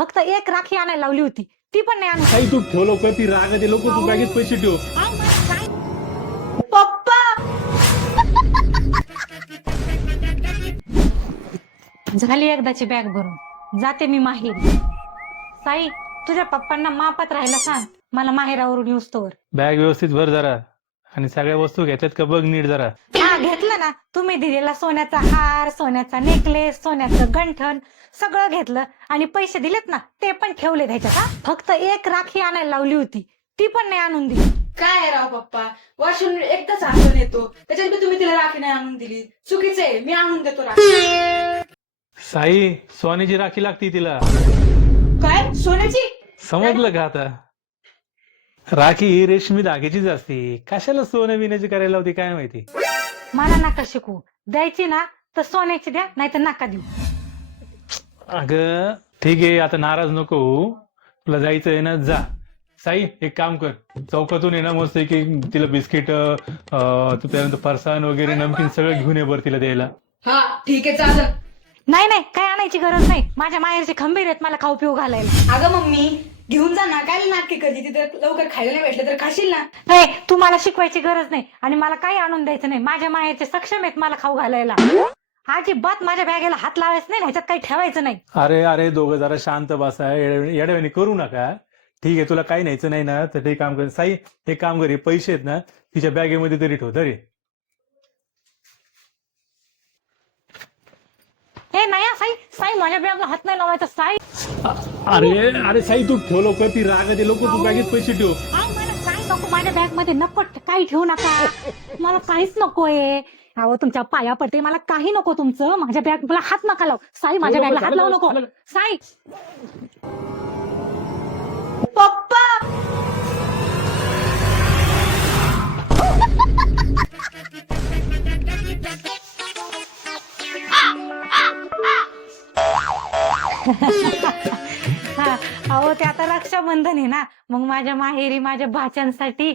फक्त एक राखी आणायला लावली होती, ती पण नाही आणली. काही तू ठेव लवकर, ती रागात लोक तू बॅगेत पैसे ठेव. पप्पा झाली एकदाची बॅग भरून, जाते मी माहेरी. साई, तुझ्या पप्पांना मापात राहायला सांग, मला माहेरावरून येऊस्तोवर. बॅग व्यवस्थित भर जरा, आणि सगळ्या वस्तू घेतल्यात का बघ नीट जरा. हा घेतलं ना, तुम्ही दिलेला सोन्याचा हार, सोन्याचा नेकलेस, सोन्याचं गंठण सगळं घेतलं, आणि पैसे दिलेत ना ते पण ठेवले त्याच्यात. हा फक्त एक राखी आणायला लावली होती, ती पण नाही आणून दिली. काय आहे राव पप्पा, वर्षून एकदाच आठवण येतो, त्याच्यात तुम्ही तिला राखी नाही आणून दिली. चुकीचं आहे, मी आणून देतो राखी. साई, सोन्याची राखी लागती तिला, काय सोन्याची? समजलं का आता? राखी ही रेशमी धाग्याचीच असते, कशाला सोनं बिण्याची करायला होती काय माहिती. मला नका शिकू, द्यायची ना तर सोन्याची द्या, नाही तर नका देऊ. अगं ठीक आहे, आता नाराज नको होऊ. तुला जायचं आहे ना, जा. साई, एक काम कर, चौकातून ये ना मस्त की तिला बिस्किट, त्यानंतर फरसाण वगैरे नमकीन सगळं घेऊन ये बरं तिला द्यायला. हा ठीक आहे, चालेल. नाही नाही, काय आणायची गरज नाही, माझ्या माहेरचे खंबीर आहेत मला खाऊ पिऊ घालायला. अगं मम्मी, घेऊन जा ना, काय नाटके करते, तिथे लवकर खायला नाही भेटलं तर खाशील ना. नाही, तू मला शिकवायची गरज नाही, आणि मला काही आणून द्यायचं नाही. माझ्या माहेरचे सक्षम आहेत मला खाऊ घालायला. अजिबात माझ्या बॅगेला हात लावायचं नाही, ह्याच्यात काही ठेवायचं नाही. अरे अरे, दोघं जरा शांत बसा, येड्यावानी करू नका. ठीक आहे, तुला काही न्यायचं नाही ना तर ते काम कर. साई, एक काम कर, हे पैसे आहेत ना तिच्या बॅगेमध्ये तरी ठेव तरी. हे नाही हा, साई साई, माझ्या बॅगला हात नाही लावायचा. साई, अरे अरे साई, तू ठेव लवकर, ती रागात लोक तू बॅगेत पैसे ठेव. मला काही नको, माझ्या बॅग मध्ये नको, काही ठेवू नका, मला काहीच नकोय. अहो तुमच्या पाया पडते, मला काही नको तुमचं. माझ्या बॅग मला हात नका लावू. साई, माझ्या बॅगला हात लावू नको. साई, पप्पा, हा, अहो ते आता रक्षाबंधन आहे ना, मग माझ्या माहेरी माझ्या भाच्यांसाठी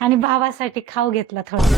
आणि भावासाठी खाऊ घेतला थोडं.